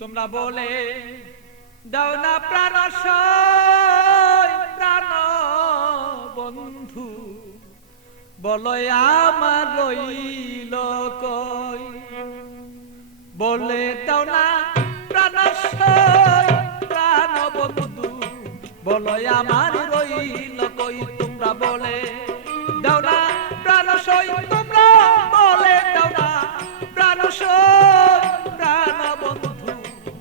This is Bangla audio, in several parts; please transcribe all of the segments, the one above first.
তোমরা বলে দাও না প্রাণ প্রাণ বন্ধু, বলো আমার রইল কই। বলে দাও না প্রাণ প্রাণ বন্ধু, বলো আমার রইল কই। তোমরা বলে দাও না প্রাণ তোমরা বলে দাও না প্রাণ প্রাণ বন্ধু,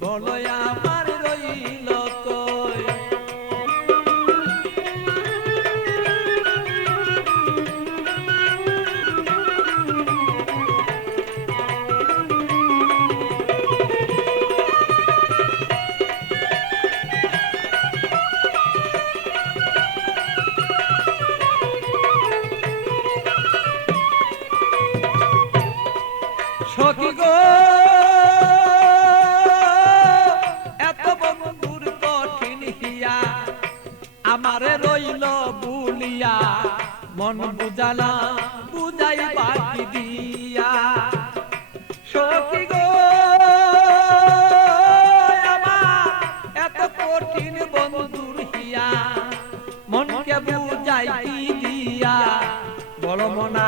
বলো আমার রইল কই। সখী গো এত বন্ধুর কঠিন হিয়া, আমারে রইল বুলিয়া মন বুঝালা বুঝাই বাকি দিয়া। সখী গো আমার এত কঠিন বন্ধুর হিয়া, মনকে বুঝাই কি দিয়া। বলো মনা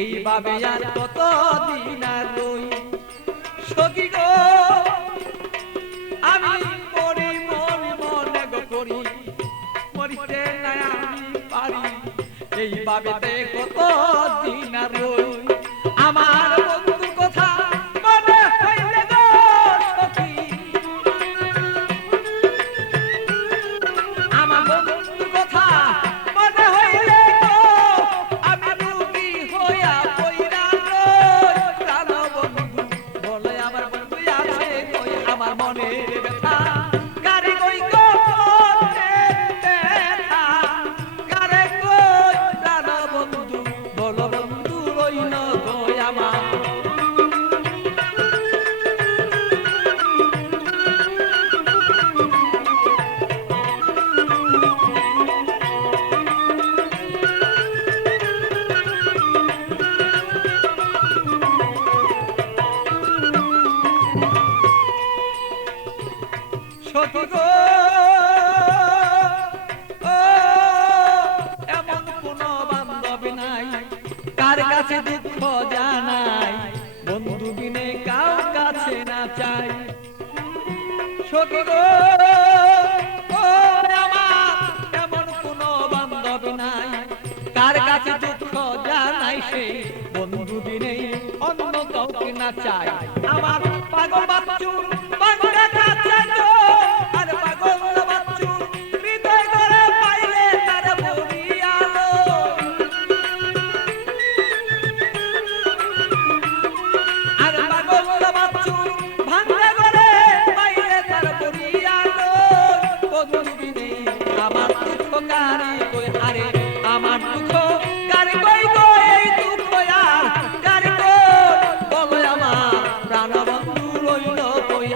এইভাবে আর কত দিন আর রই। সখী গো আমি মরি মনে মনে গো করি, মরিতে না আমি পারি। এইভাবে কত দিন আর রই। আমার বন্ধুর কথা মনে হইলে গো সখী, আমার বন্ধুর কথা মনে হইলে গো আমি রুগী হইয়া পইরা রই। প্রাণ বন্ধু বলে আমার বন্ধু আছে কই, আমার মনের ব্যথা কারে কই গো ব্যথা কারে কই। প্রাণ বন্ধু বলো বন্ধু রইল কই আমার। সখী গো এমন কোন বান্ধব নাই কার কাছে দুঃখ জানাই, বন্ধু বিনে কার কাছে না চাই। সখী গো আমার এমন কোন বান্ধব নাই কার কাছে দুঃখ জানাই, সে বন্ধু বিনে অন্য কাউকে না চাই। আমার পাগল বাচ্চু বাংলা কাছে গো, আর পাগল বাচ্চু হৃদয় করে পাইলে তার বরিয়ালো। আর পাগল বাচ্চু ভাঙলে করে পাইলে তার বরিয়ালো। বন্ধু বিনে আমার দুঃখ কারে কই, আরে আমার দুঃখ কারে কই গো। এই দুঃখ আর কারে কই বলো আমার প্রাণ বন্ধু রইল কই।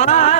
আমার